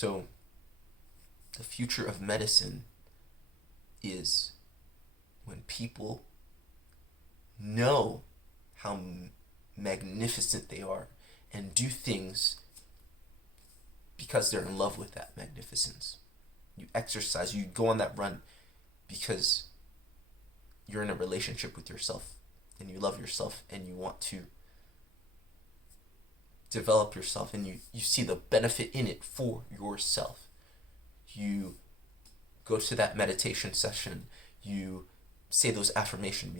So the future of medicine is when people know how magnificent they are and do things because they're in love with that magnificence. You exercise, you go on that run because you're in a relationship with yourself and you love yourself and you want to develop yourself, and you see the benefit in it for yourself. You go to that meditation session, you say those affirmations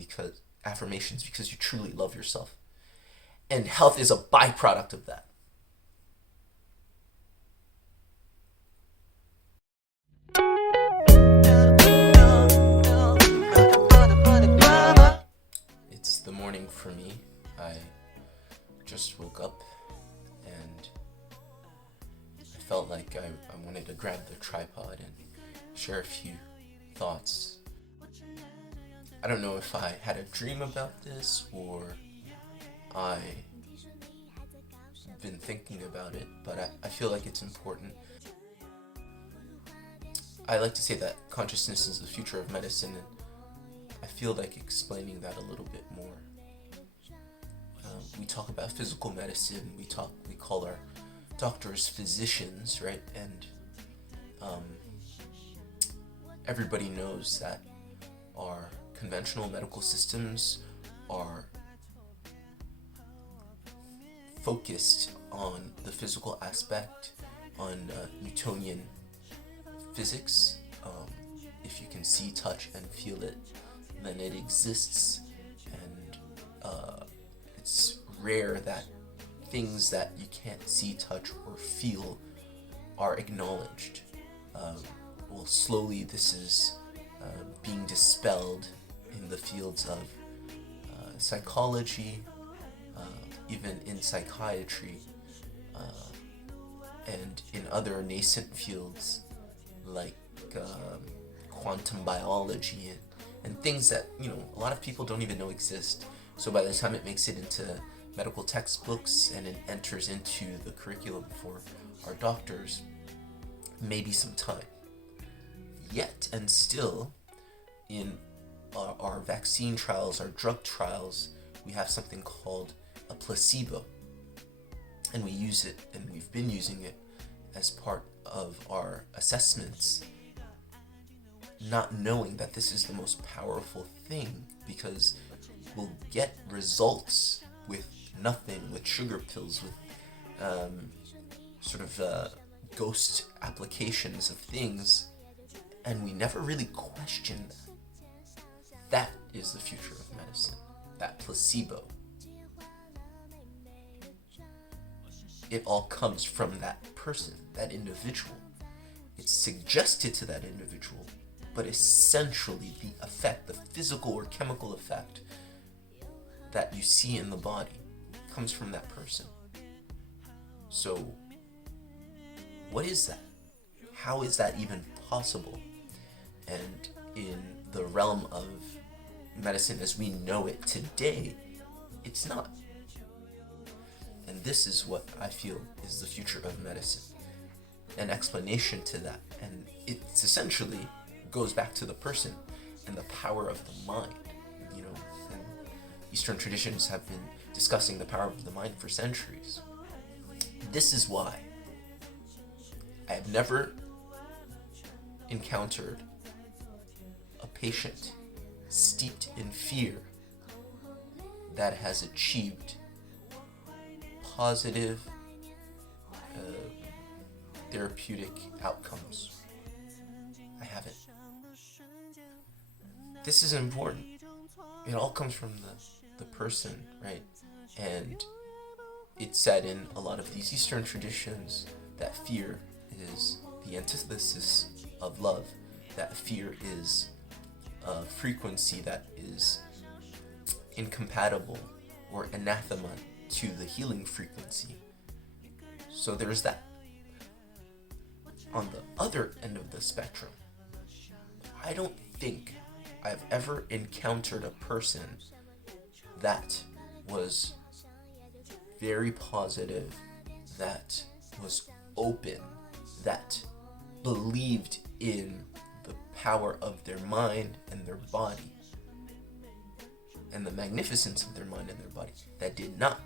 because you truly love yourself. And health is a byproduct of that. It's the morning for me. I just woke up and I felt like I wanted to grab the tripod and share a few thoughts. I don't know if I had a dream about this or I've been thinking about it, but I feel like it's important. I like to say that consciousness is the future of medicine, and I feel like explaining that a little bit more. We talk about physical medicine, we call our doctors physicians, right? And everybody knows that our conventional medical systems are focused on the physical aspect, on Newtonian physics. If you can see, touch, and feel it, then it exists. And it's rare that things that you can't see, touch, or feel are acknowledged. Well, slowly this is being dispelled in the fields of psychology, even in psychiatry, and in other nascent fields like quantum biology and things that a lot of people don't even know exist. So by the time it makes it into medical textbooks and it enters into the curriculum for our doctors, maybe some time. Yet and still, in our vaccine trials, our drug trials, we have something called a placebo, and we use it, and we've been using it as part of our assessments, not knowing that this is the most powerful thing, because we'll get results with nothing, with sugar pills, with ghost applications of things, and we never really question that. That is the future of medicine, that placebo. It all comes from that person, that individual. It's suggested to that individual, but essentially the effect, the physical or chemical effect that you see in the body comes from that person. So, what is that? How is that even possible? And in the realm of medicine as we know it today, it's not. And this is what I feel is the future of medicine. An explanation to that. And it's essentially goes back to the person and the power of the mind. And Eastern traditions have been discussing the power of the mind for centuries. This is why I have never encountered a patient steeped in fear that has achieved positive therapeutic outcomes. I haven't. This is important. It all comes from the person, right? And it's said in a lot of these Eastern traditions that fear is the antithesis of love, that fear is a frequency that is incompatible or anathema to the healing frequency. So there's that. On the other end of the spectrum, I don't think I've ever encountered a person that was very positive, that was open, that believed in the power of their mind and their body, and the magnificence of their mind and their body, that did not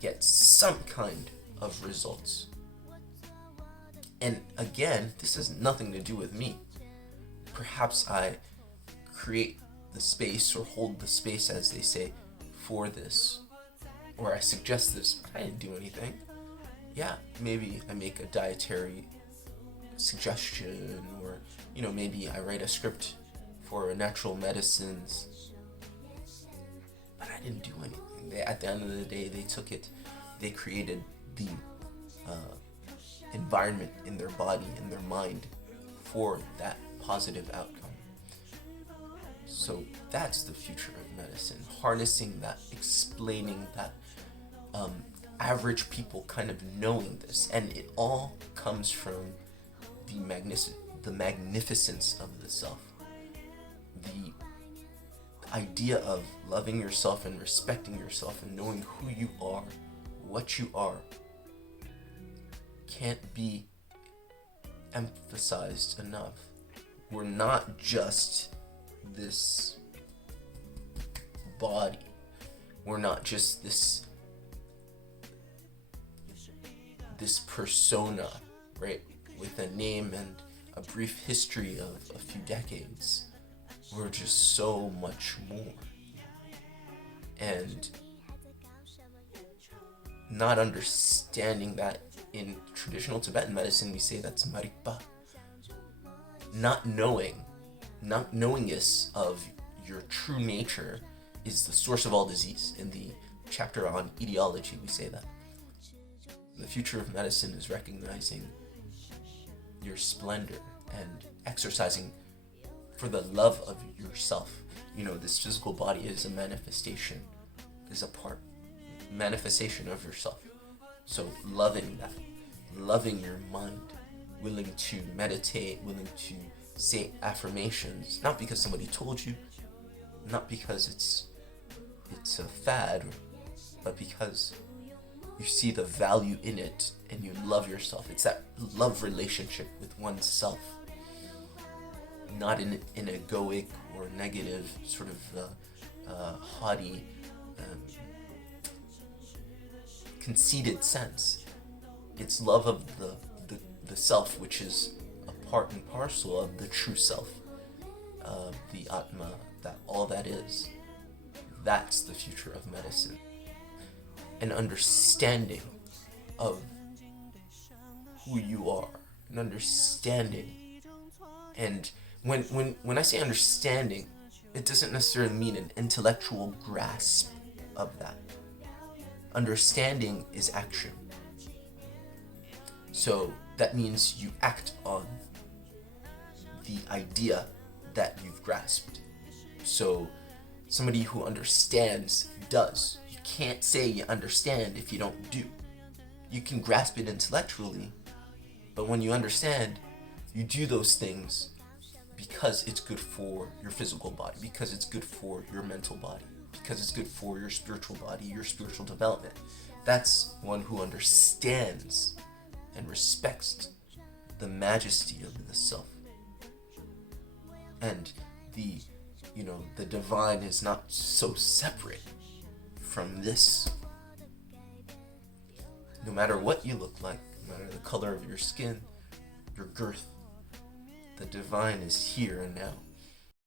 get some kind of results. And again, this has nothing to do with me. Perhaps I create the space or hold the space, as they say, for this, or I suggest this. I didn't do anything. Yeah, maybe I make a dietary suggestion, or maybe I write a script for natural medicines, but I didn't do anything. At the end of the day, they took it, they created the environment in their body, in their mind, for that positive outcome. So that's the future of medicine, harnessing that, explaining that, average people kind of knowing this, and it all comes from the magnificence of the self, the idea of loving yourself and respecting yourself and knowing who you are, what you are, can't be emphasized enough. We're not just this body. We're not just this persona, right, with a name and a brief history of a few decades. We're just so much more. And not understanding that, in traditional Tibetan medicine we say that's marikpa. Not knowingness of your true nature is the source of all disease. In the chapter on etiology, we say that. The future of medicine is recognizing your splendor and exercising for the love of yourself. This physical body is a manifestation, is a manifestation of yourself. So loving that, loving your mind, willing to meditate, willing to say affirmations, not because somebody told you, not because it's a fad, but because you see the value in it and you love yourself. It's that love relationship with oneself, not in an egoic or negative sort of haughty, conceited sense. It's love of the self, which is a part and parcel of the true self, the Atma, that all that is. That's the future of medicine. An understanding of who you are, an understanding. And when I say understanding, it doesn't necessarily mean an intellectual grasp of that. Understanding is action. So that means you act on the idea that you've grasped. So somebody who understands does. You can't say you understand if you don't do. You can grasp it intellectually, but when you understand, you do those things because it's good for your physical body, because it's good for your mental body, because it's good for your spiritual body, your spiritual development. That's one who understands and respects the majesty of the self. And the divine is not so separate from this. No matter what you look like, no matter the color of your skin, your girth, the divine is here and now.